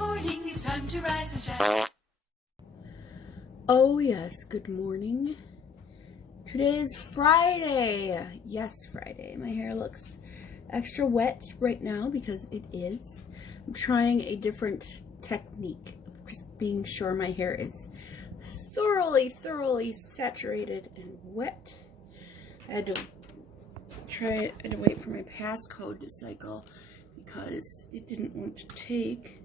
morning, it's time to rise and shine. Oh yes, good morning. Today is Friday. Yes, Friday. My hair looks extra wet right now because it is. I'm trying a different technique. Just being sure my hair is thoroughly saturated and wet. I had to wait for my passcode to cycle because it didn't want to take.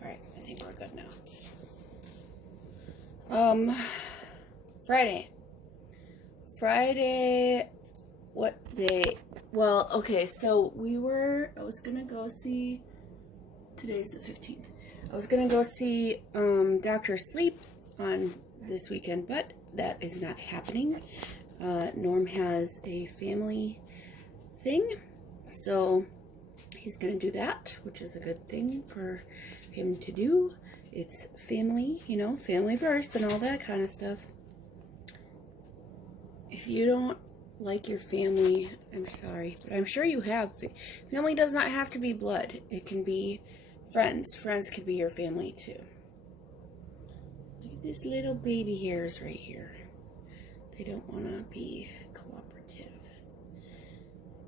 Alright, I think we're good now. Friday, what day? Well, okay, so I was gonna go see, today's the 15th. I was gonna go see, Dr. Sleep on this weekend, but that is not happening. Norm has a family thing, so he's gonna do that, which is a good thing for him to do. It's family, family first and all that kind of stuff. If you don't like your family, I'm sorry, but I'm sure you have. Family does not have to be blood. It can be friends. Friends could be your family too. Look at these little baby hairs right here. They don't want to be cooperative.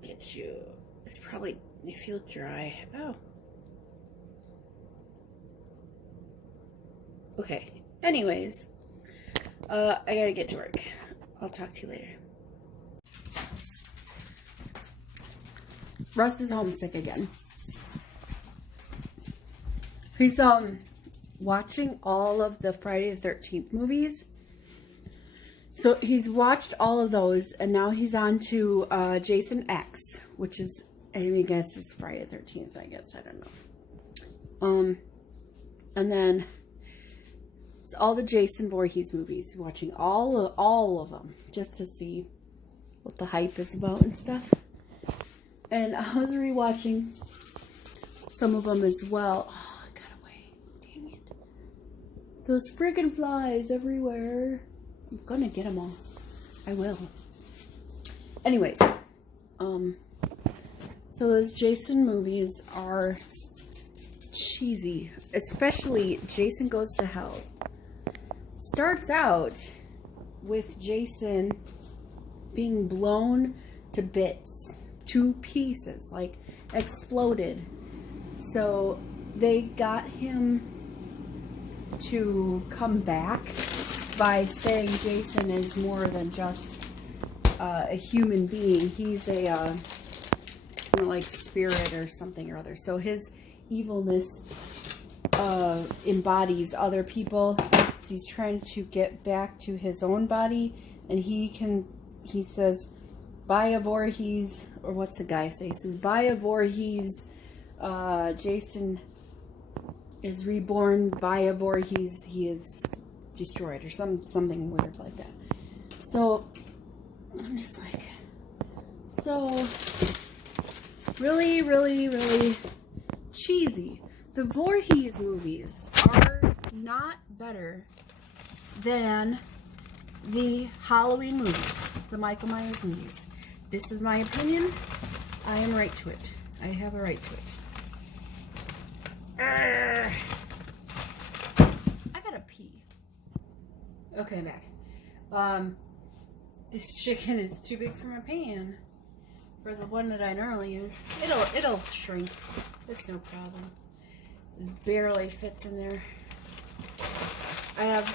Get you. It's probably, they feel dry. Oh. Okay. Anyways, I gotta get to work. I'll talk to you later. Russ is homesick again. He's watching all of the Friday the 13th movies. So he's watched all of those, and now he's on to Jason X, which is, I guess it's Friday the 13th, I guess, I don't know. And then it's all the Jason Voorhees movies, watching all of them, just to see what the hype is about and stuff. And I was rewatching some of them as well. Oh, I got away. Dang it. Those friggin' flies everywhere. I'm gonna get them all. I will. Anyways, so those Jason movies are cheesy, especially Jason Goes to Hell. Starts out with Jason being blown to bits, to pieces, like exploded. So they got him to come back by saying Jason is more than just a human being. He's a like spirit or something or other. So his evilness embodies other people. So he's trying to get back to his own body, and he says, Baya Voorhees, or what's the guy say? He says, Baya Voorhees, Jason is reborn, Baya Voorhees, he is destroyed, or something weird like that. So, I'm just like, really cheesy. The Voorhees movies are not better than the Halloween movies, the Michael Myers movies. This is my opinion. I am right to it. I have a right to it. I gotta pee. Okay, I'm back. This chicken is too big for my pan. For the one that I normally use. It'll shrink. It's no problem. It barely fits in there. I have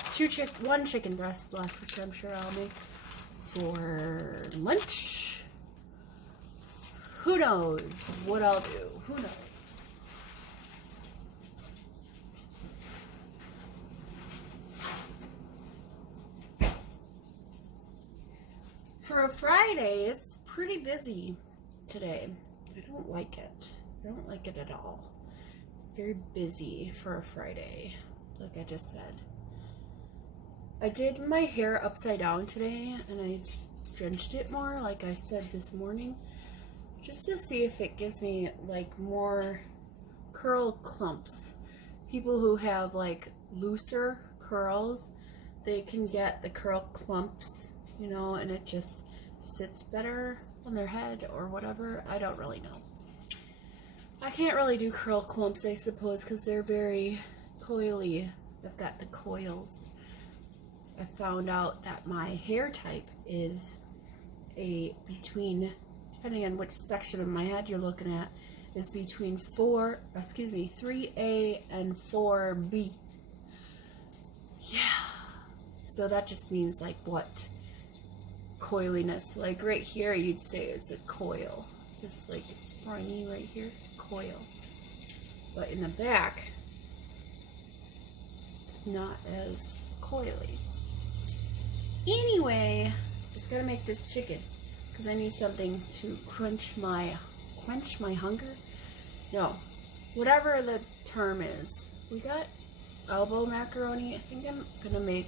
one chicken breast left, which I'm sure I'll make for lunch. Who knows what I'll do? Who knows? For a Friday, it's pretty busy today. I don't like it. I don't like it at all. It's very busy for a Friday, like I just said. I did my hair upside down today, and I drenched it more, like I said this morning, just to see if it gives me like more curl clumps. People who have like looser curls, they can get the curl clumps, and it just sits better. on their head or whatever. I don't really know. I can't really do curl clumps, I suppose, because they're very coily. I've got the coils. I found out that my hair type is between, depending on which section of my head you're looking at, is between 3A and 4B. Yeah. So that just means like what coiliness. Like right here you'd say is a coil. Just like it's springy right here. Coil. But in the back it's not as coily. Anyway, just gotta make this chicken because I need something to quench my hunger. No, whatever the term is. We got elbow macaroni. I think I'm gonna make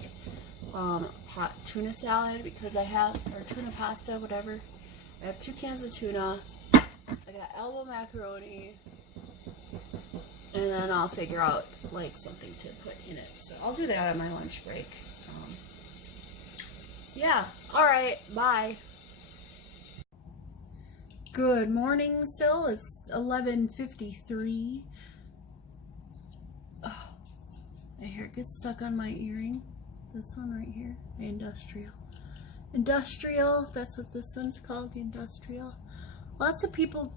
hot tuna salad because I have, or tuna pasta, whatever. I have 2 cans of tuna. I got elbow macaroni, and then I'll figure out like something to put in it. So I'll do that on my lunch break. Yeah. All right. Bye. Good morning. Still, it's 11:53. Oh, my hair gets stuck on my earring. This one right here, the industrial. Industrial. That's what this one's called. The industrial. Lots of people.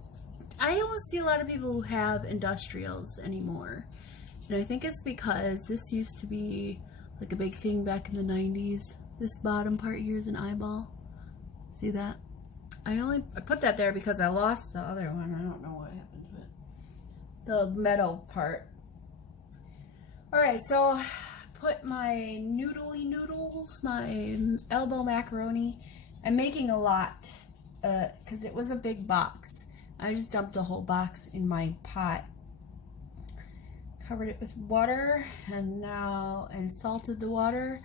I don't see a lot of people who have industrials anymore, and I think it's because this used to be like a big thing back in the 90s. This bottom part here is an eyeball. See that? I put that there because I lost the other one. I don't know what happened to it. The metal part. Alright, so put my noodles, my elbow macaroni. I'm making a lot because it was a big box. I just dumped the whole box in my pot. Covered it with water and salted the water.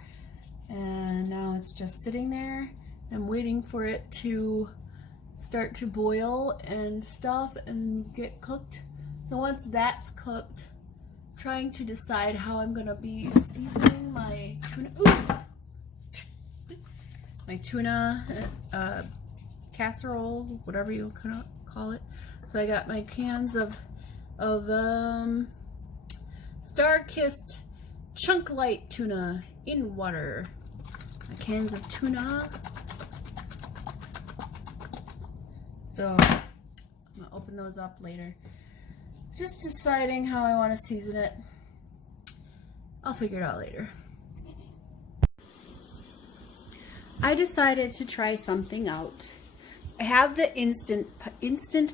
And now it's just sitting there. I'm waiting for it to start to boil and stuff and get cooked. So once that's cooked, trying to decide how I'm gonna be seasoning my tuna. Ooh! My tuna casserole, whatever you call it. So I got my cans of Star-Kissed Chunk Light tuna in water. My cans of tuna. So I'm gonna open those up later. Just deciding how I want to season it. I'll figure it out later. I decided to try something out. I have the Instant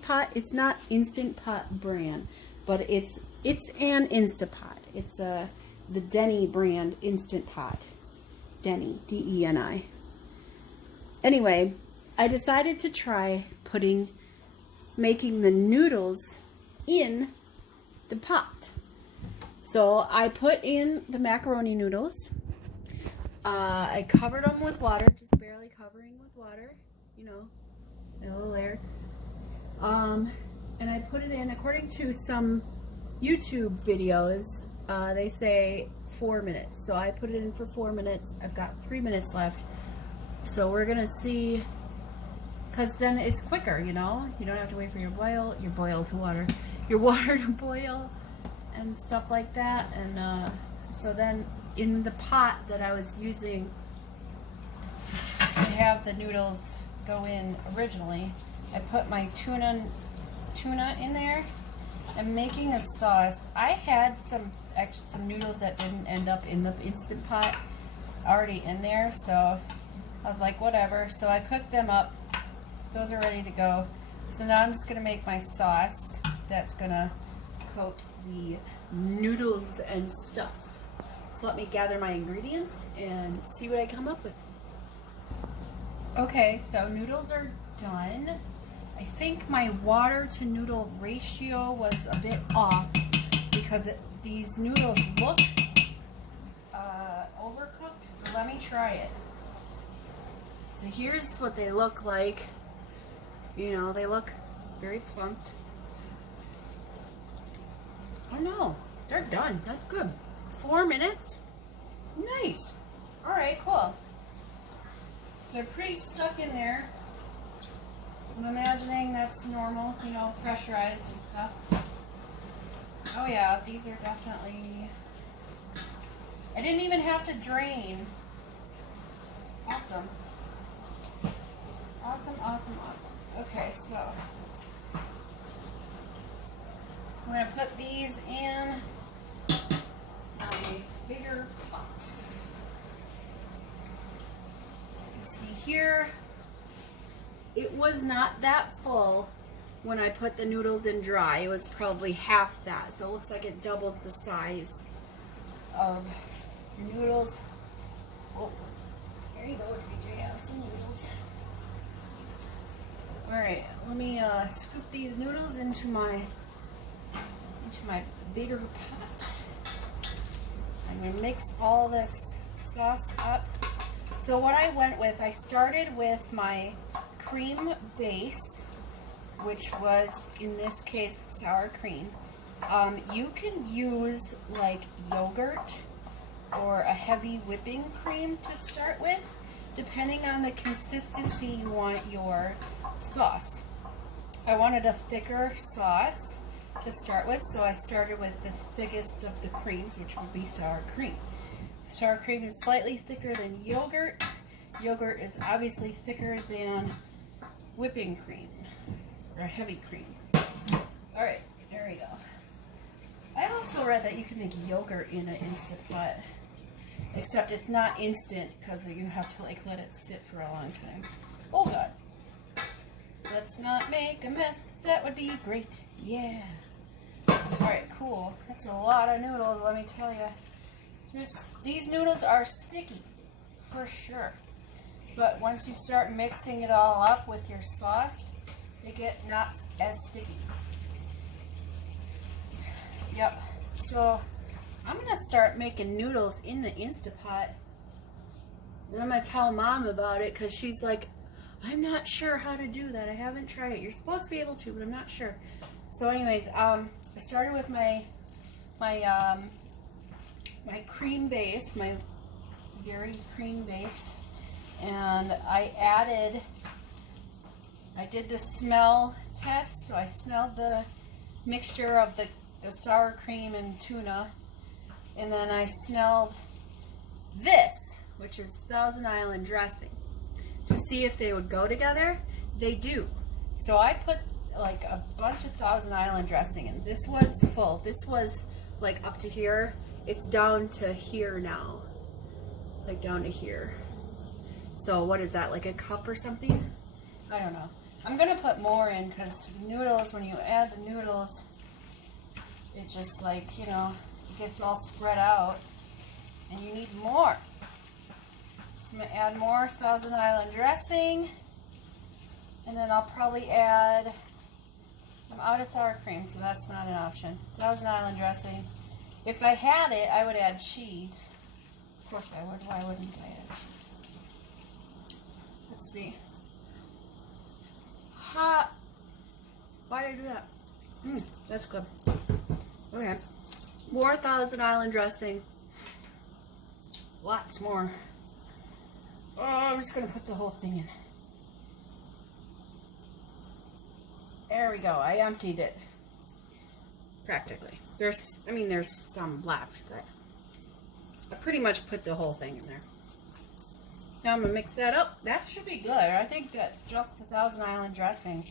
Pot. It's not Instant Pot brand, but it's an Instapot. It's the Denny brand Instant Pot. Denny, D-E-N-I. Anyway, I decided to try making the noodles in the pot. So I put in the macaroni noodles. I covered them with water, just barely covering with water, you know, a little layer. And I put it in, according to some YouTube videos, they say 4 minutes. So I put it in for 4 minutes. I've got 3 minutes left. So we're gonna see, because then it's quicker, you know? You don't have to wait for your water to boil and stuff like that. And so then in the pot that I was using to have the noodles go in originally, I put my tuna in there. I'm making a sauce. I had some noodles that didn't end up in the Instant Pot already in there, so I was like, whatever. So I cooked them up. Those are ready to go. So now I'm just gonna make my sauce that's gonna coat the noodles and stuff. So let me gather my ingredients and see what I come up with. Okay, so noodles are done. I think my water to noodle ratio was a bit off because these noodles look overcooked. Let me try it. So here's what they look like. You know, they look very plumped. Oh no, they're done. That's good. 4 minutes? Nice. Alright, cool. So they're pretty stuck in there. I'm imagining that's normal, you know, pressurized and stuff. Oh yeah, these are definitely... I didn't even have to drain. Awesome. Awesome, awesome, awesome. Okay, so I'm going to put these in a bigger pot. You see here, it was not that full when I put the noodles in dry. It was probably half that, so it looks like it doubles the size of your noodles. Oh, here you go, DJ. Have some noodles. All right, let me scoop these noodles into my bigger pot. I'm gonna mix all this sauce up. So what I went with, I started with my cream base, which was in this case sour cream. You can use like yogurt or a heavy whipping cream to start with, depending on the consistency you want your sauce. I wanted a thicker sauce to start with, so I started with this thickest of the creams, which would be sour cream. Sour cream is slightly thicker than yogurt. Yogurt is obviously thicker than whipping cream, or heavy cream. Alright, there we go. I also read that you can make yogurt in an Instant Pot, except it's not instant because you have to like let it sit for a long time. Oh god. Let's not make a mess. That would be great. Yeah. Alright, cool. That's a lot of noodles, let me tell you. These noodles are sticky, for sure. But once you start mixing it all up with your sauce, they get not as sticky. Yep. So I'm going to start making noodles in the Instapot. And I'm going to tell Mom about it because she's like, I'm not sure how to do that. I haven't tried it. You're supposed to be able to, but I'm not sure. So anyways, I started with my cream base, my dairy cream base, and I did the smell test, so I smelled the mixture of the sour cream and tuna, and then I smelled this, which is Thousand Island dressing, to see if they would go together. They do. So I put like a bunch of Thousand Island dressing in. This was full. This was like up to here. It's down to here now. Like down to here. So what is that, like a cup or something? I don't know. I'm gonna put more in because noodles, when you add the noodles, it just like, you know, it gets all spread out and you need more. So I'm gonna add more Thousand Island dressing, and then I'll probably add, I'm out of sour cream, so that's not an option. Thousand Island dressing. If I had it, I would add cheese. Of course I would. Why wouldn't I add cheese? Let's see. Hot. Why did I do that? That's good. Okay. More Thousand Island dressing. Lots more. Oh, I'm just going to put the whole thing in. There we go. I emptied it. Practically. There's some left, but I pretty much put the whole thing in there. Now I'm going to mix that up. That should be good. I think that just the Thousand Island dressing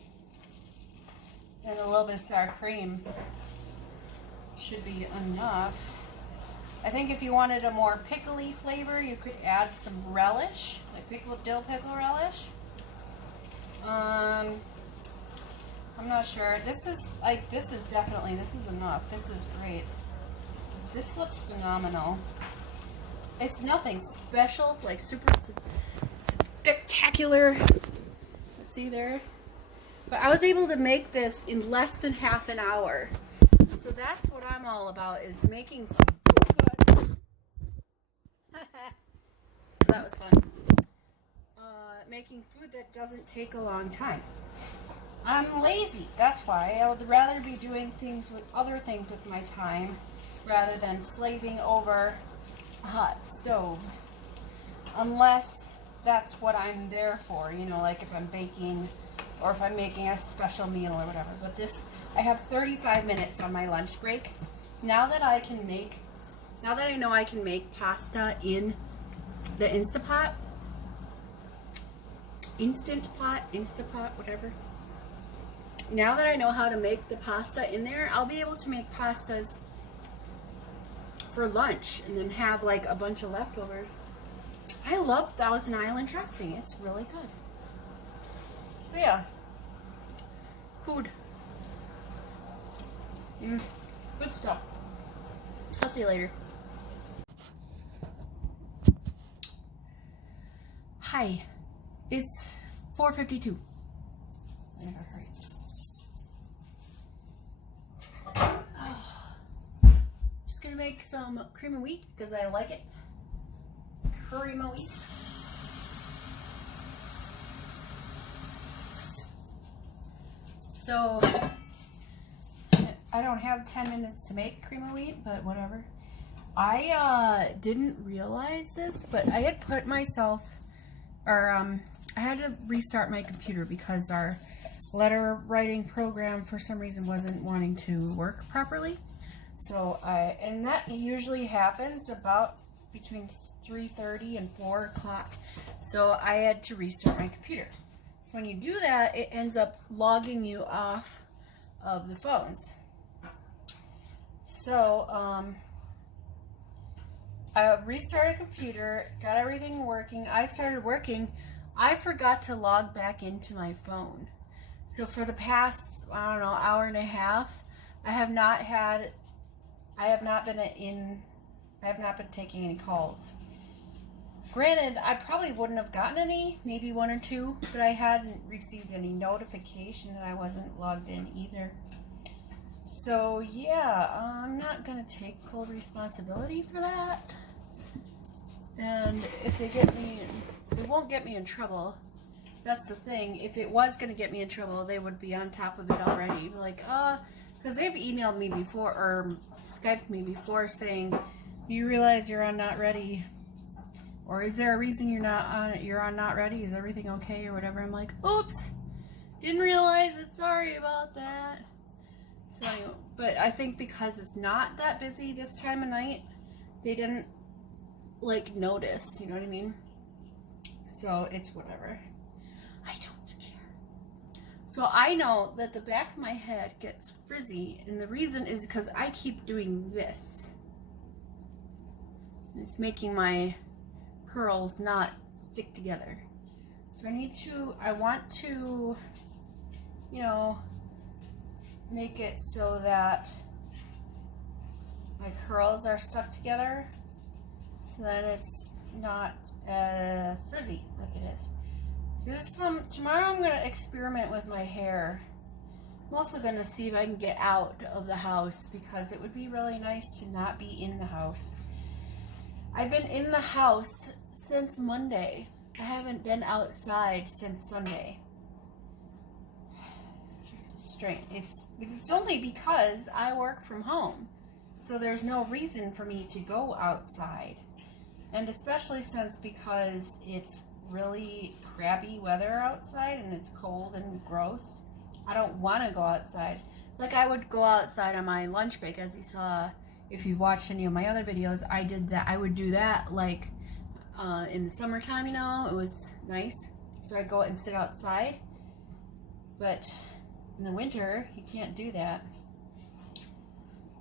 and a little bit of sour cream should be enough. I think if you wanted a more pickly flavor, you could add some relish, like dill pickle relish. I'm not sure. This is enough. This is great. This looks phenomenal. It's nothing special, like super spectacular. See there? But I was able to make this in less than half an hour. So that's what I'm all about, is making food. So that was fun. Making food that doesn't take a long time. I'm lazy, that's why. I would rather be doing other things with my time rather than slaving over a hot stove. Unless that's what I'm there for, you know, like if I'm baking or if I'm making a special meal or whatever. But this, I have 35 minutes on my lunch break. Now that I know I can make pasta in the Instant Pot, whatever. Now that I know how to make the pasta in there, I'll be able to make pastas for lunch and then have like a bunch of leftovers. I love Thousand Island dressing. It's really good. So yeah, food. Good stuff. I'll see you later. Hi, it's 4:52. I gotta hurry. Just gonna make some cream of wheat because I like it. Cream of wheat. So I don't have 10 minutes to make cream of wheat, but whatever. I didn't realize this, but I had put myself, I had to restart my computer because our letter writing program for some reason wasn't wanting to work properly. So and that usually happens about between 3:30 and 4 o'clock. So I had to restart my computer. So when you do that, it ends up logging you off of the phones. So I restarted the computer, got everything working. I started working. I forgot to log back into my phone. So for the past, I don't know, hour and a half, I have not been taking any calls. Granted, I probably wouldn't have gotten any, maybe one or two, but I hadn't received any notification and I wasn't logged in either. So yeah, I'm not going to take full responsibility for that. And if they get me, it won't get me in trouble. That's the thing. If it was going to get me in trouble, they would be on top of it already. Like, because they've emailed me before or Skyped me before saying, you realize you're on not ready, or is there a reason you're on not ready? Is everything okay or whatever? I'm like, oops, didn't realize it. Sorry about that. So, but I think because it's not that busy this time of night, they didn't like notice. You know what I mean? So it's whatever. I don't care. So I know that the back of my head gets frizzy, and the reason is because I keep doing this. It's making my curls not stick together. So I want to, make it so that my curls are stuck together so that it's not frizzy like it is. So tomorrow I'm going to experiment with my hair. I'm also going to see if I can get out of the house because it would be really nice to not be in the house. I've been in the house since Monday. I haven't been outside since Sunday. It's strange. It's only because I work from home. So there's no reason for me to go outside. And especially because it's really crappy weather outside and it's cold and gross. I don't want to go outside. Like I would go outside on my lunch break, as you saw. If you've watched any of my other videos, I did that. I would do that like in the summertime, it was nice. So I'd go and sit outside. But in the winter, you can't do that.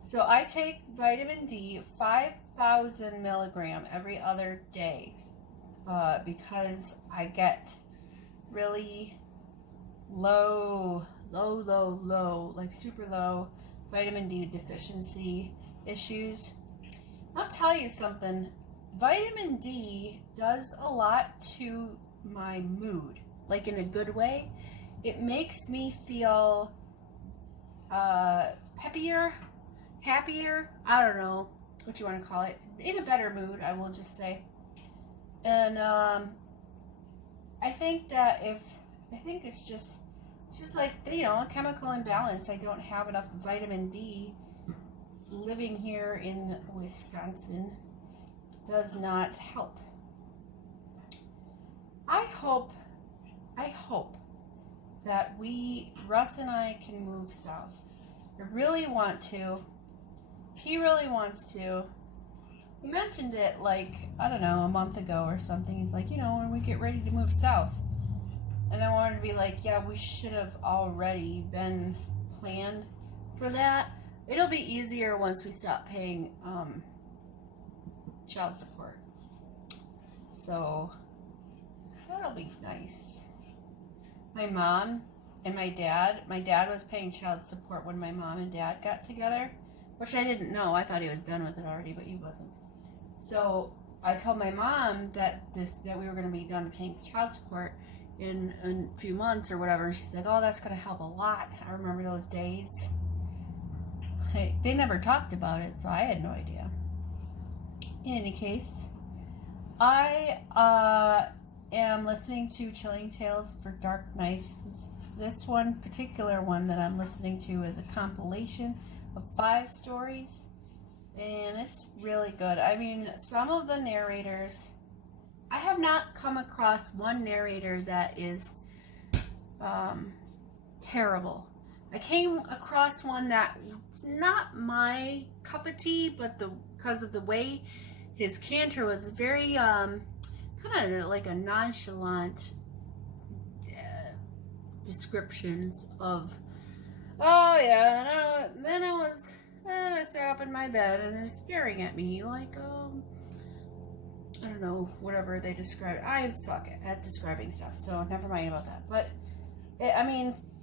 So I take vitamin D, 5,000 milligram every other day because I get really low, like super low vitamin D deficiency issues. I'll tell you something. Vitamin D does a lot to my mood, like in a good way. It makes me feel peppier, happier, I don't know what you want to call it, in a better mood, I will just say. And I think it's just like, a chemical imbalance. I don't have enough vitamin D. Living here in Wisconsin does not help. I hope that Russ and I can move south. I really want to. He really wants to. He mentioned it like, I don't know, a month ago or something. He's like, when we get ready to move south. And I wanted to be like, yeah, we should have already been planned for that. It'll be easier once we stop paying child support. So, that'll be nice. My mom and my dad was paying child support when my mom and dad got together, which I didn't know. I thought he was done with it already, but he wasn't. So I told my mom that we were going to be done paying child support in a few months or whatever. She's like, oh, that's going to help a lot. I remember those days. They never talked about it, so I had no idea. In any case, I am listening to Chilling Tales for Dark Nights. This one particular one that I'm listening to is a compilation of 5 stories, and it's really good. I mean, some of the narrators, I have not come across one narrator that is terrible. I came across one that's not my cup of tea, but because of the way his canter was very kind of like a nonchalant descriptions of, oh yeah, then I sat up in my bed and they're staring at me like, I don't know, whatever they describe. I suck at describing stuff, so never mind about that. But,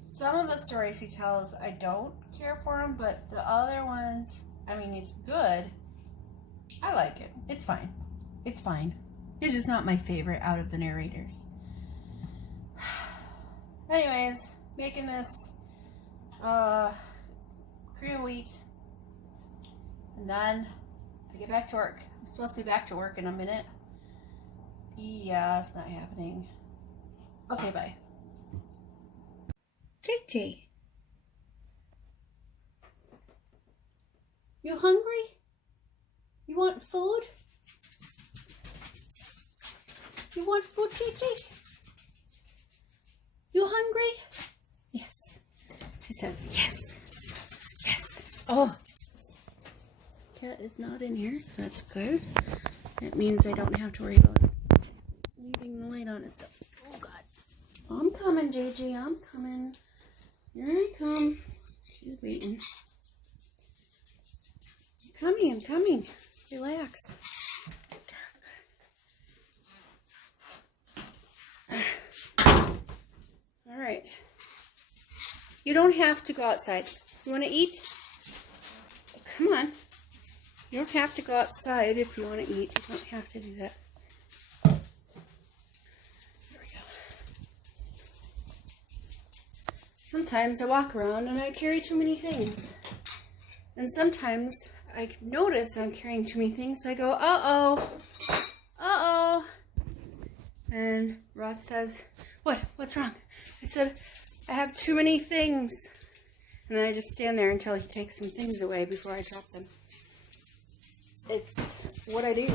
some of the stories he tells, I don't care for them, but the other ones, it's good. I like it. It's fine. It's fine. It's just not my favorite out of the narrators. Anyways, making this cream of wheat, and then I get back to work. I'm supposed to be back to work in a minute. Yeah, it's not happening. Okay, bye. JJ, you hungry? You want food? You want food, JJ? You hungry? Yes. She says yes. Yes. Oh. Cat is not in here, so that's good. That means I don't have to worry about leaving the light on and stuff. Oh, God. I'm coming, JJ. I'm coming. Here I come. She's waiting. I'm coming. Relax. All right. You don't have to go outside. You want to eat? Come on. You don't have to go outside if you want to eat. You don't have to do that. There we go. Sometimes I walk around and I carry too many things. And sometimes I notice I'm carrying too many things, so I go, uh-oh. Uh-oh. And Ross says, What's wrong? I said, I have too many things. And then I just stand there until he takes some things away before I drop them. It's what I do.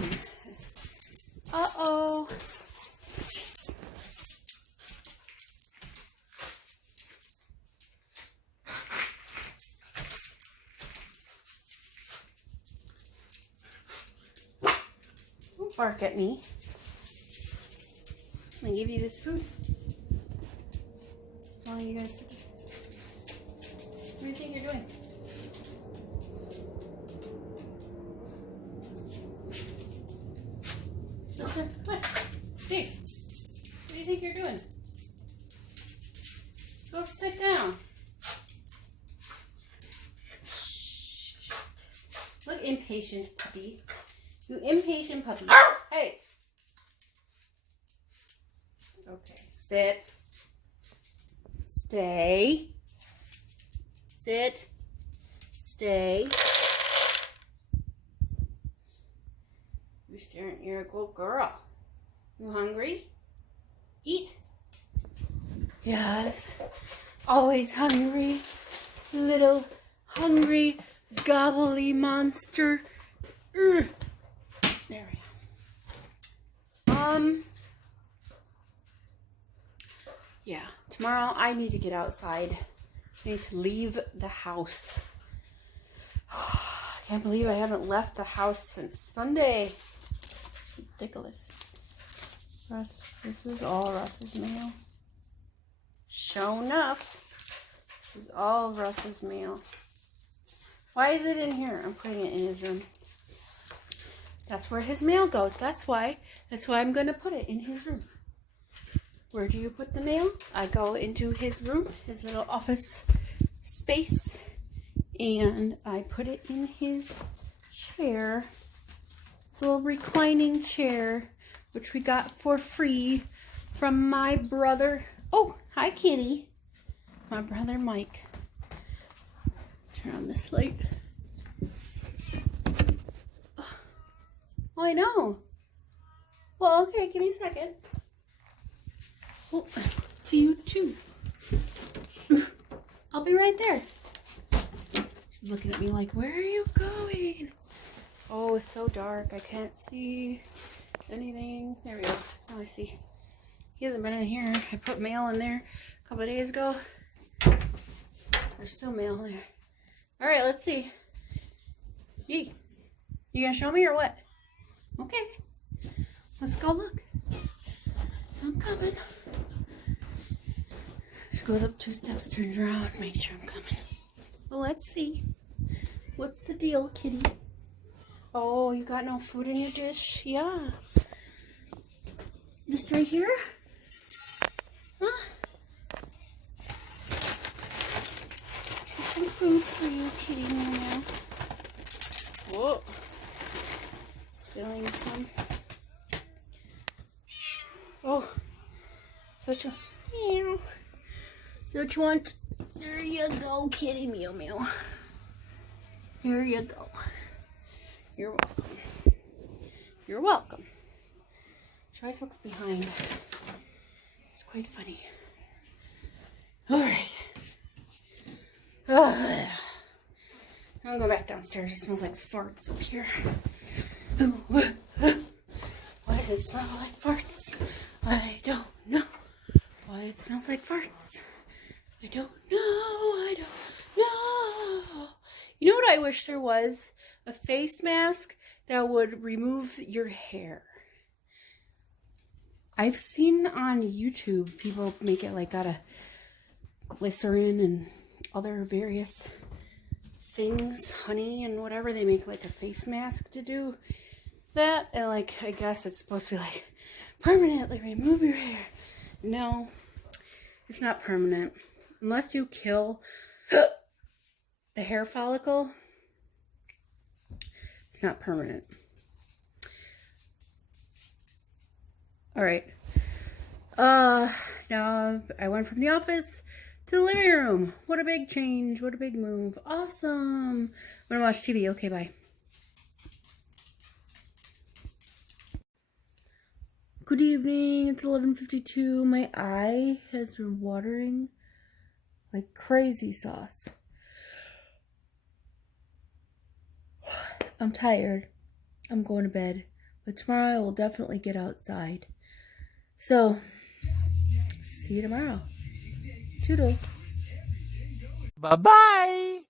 Uh-oh. Don't bark at me. I'm going to give you this food. While you guys sit there. What do you think you're doing? Come on. Hey, what do you think you're doing? Go sit down. Shh. Look, impatient puppy. You impatient puppy. Hey. Okay, sit. Stay. Sit. Stay. You're a good girl. You hungry? Eat. Yes. Always hungry. Little hungry gobbly monster. There we go. Yeah. Tomorrow I need to get outside. I need to leave the house. I can't believe I haven't left the house since Sunday. Ridiculous. Russ, this is all Russ's mail. Show enough. This is all Russ's mail. Why is it in here? I'm putting it in his room. That's where his mail goes. That's why I'm going to put it in his room. Where do you put the mail? I go into his room, his little office space, and I put it in his chair. His little reclining chair, which we got for free from my brother. Oh, hi, kitty. My brother, Mike. Turn on this light. Oh, I know. Well, okay, give me a second. Well, to you too. I'll be right there. She's looking at me like, where are you going? Oh, it's so dark. I can't see anything. There we go. Oh, I see. He hasn't been in here. I put mail in there a couple of days ago. There's still mail there. All right, let's see. Yee. You gonna show me or what? Okay. Let's go look. I'm coming. She goes up 2 steps, turns around, makes sure I'm coming. Well, let's see. What's the deal, kitty? Oh, you got no food in your dish? Yeah. This right here? Huh? Some food for you, kitty meow. Whoa. Spilling some. Oh. So what you meow. So what you want? There you go, kitty meow meow. Here you go. You're welcome. You're welcome. She always looks behind. It's quite funny. Alright. I'm gonna go back downstairs. It smells like farts up here. Why does it smell like farts? I don't know. Why it smells like farts? I don't know. I don't know. You know what I wish there was? A face mask that would remove your hair. I've seen on YouTube people make it like out of glycerin and other various things, honey and whatever. They make like a face mask to do that, and like I guess it's supposed to be like permanently remove your hair. No, it's not permanent unless you kill the hair follicle. It's not permanent. All right. Now I went from the office to the living room. What a big change. What a big move. Awesome. I'm gonna watch TV. Okay, bye. Good evening. It's 11:52. My eye has been watering like crazy sauce. I'm tired. I'm going to bed. But tomorrow I will definitely get outside. So, see you tomorrow. Toodles. Bye-bye.